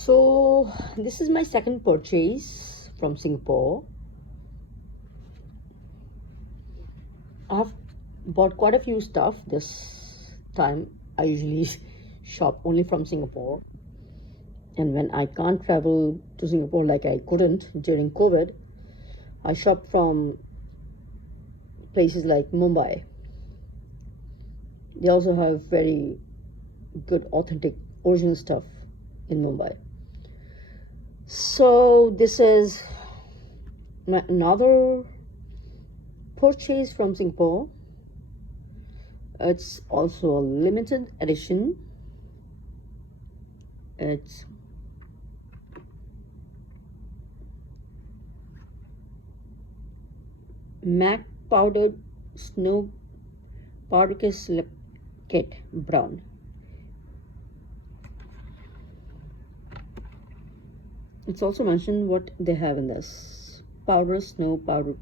So this is my second purchase from Singapore. I've bought quite a few stuff this time. I usually shop only from Singapore, and when I can't travel to Singapore like I couldn't during COVID, I shop from places like Mumbai. They also have very good authentic original stuff in Mumbai. So this is another purchase from Singapore. It's also a limited edition. It's MAC powdered snow powder kiss lip kit brown. It's also mentioned what they have in this: powder snow powder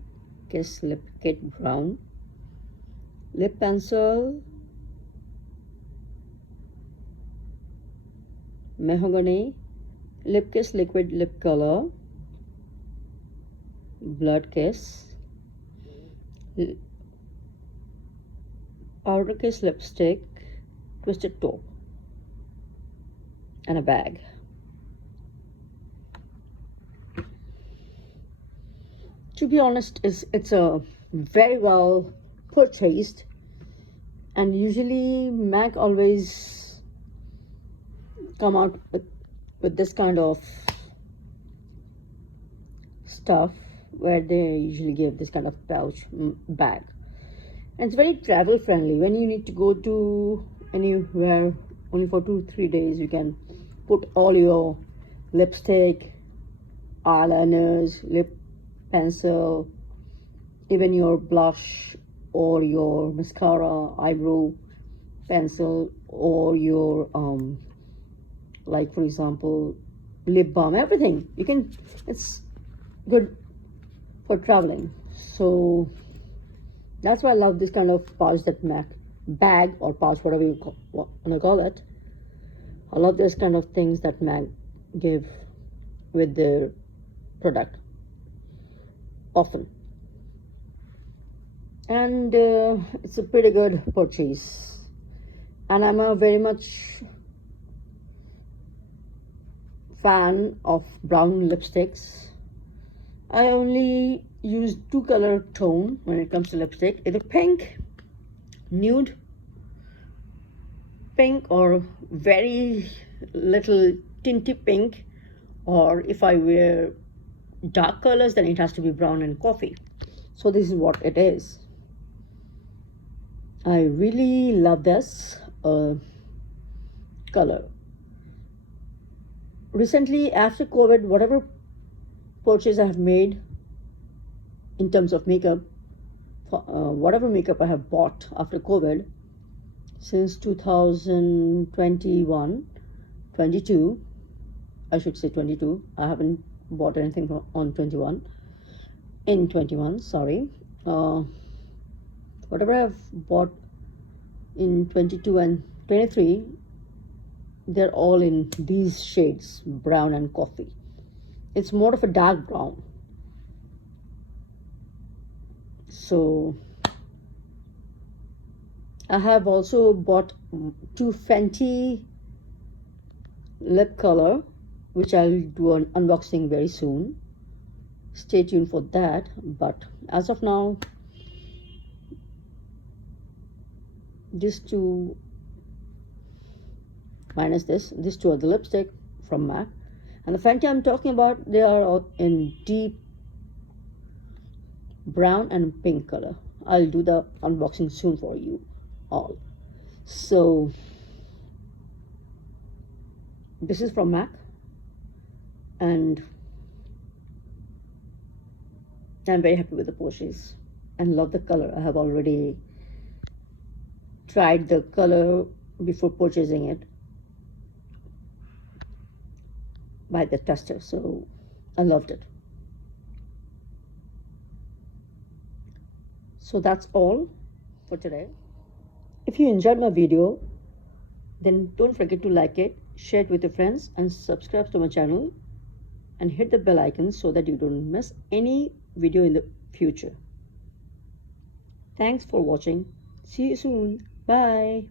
kiss lip kit brown, lip pencil, mahogany, lip kiss liquid lip color, blood kiss, powder kiss lipstick, twisted toe, and a bag. To be honest, it's a very well purchased, and usually MAC always come out with this kind of stuff where they usually give this kind of pouch bag, and it's very travel friendly. When you need to go to anywhere only for 2-3 days, you can put all your lipstick, eyeliners, lip pencil, even your blush or your mascara, eyebrow pencil, or your like for example lip balm, everything you can. It's good for traveling. So that's why I love this kind of pouch, that MAC bag or pouch, whatever you want to call it. I love this kind of things that MAC give with their product often, and it's a pretty good purchase. And I'm a very much fan of brown lipsticks. I only use two color tone when it comes to lipstick, either pink, nude pink, or very little tinty pink, or if I wear dark colors, then it has to be brown and coffee. So this is what it is. I really love this color. Recently, after COVID, whatever purchase I have made in terms of makeup, whatever makeup I have bought after COVID, since 2021, 22, I should say 22, I haven't bought anything on 21, in 21, sorry. Whatever I've bought in 22 and 23, they're all in these shades, brown and coffee. It's more of a dark brown. So I have also bought two Fenty lip color, which I'll do an unboxing very soon. Stay tuned for that. But as of now, these two minus these two are the lipstick from MAC. And the Fenty I'm talking about, they are all in deep brown and pink color. I'll do the unboxing soon for you all. So this is from MAC, and I'm very happy with the purchase and love the color. I have already tried the color before purchasing it by the tester, so I loved it. So that's all for today. If you enjoyed my video, then don't forget to like it, share it with your friends, and subscribe to my channel and hit the bell icon so that you don't miss any video in the future. Thanks for watching. See you soon. Bye.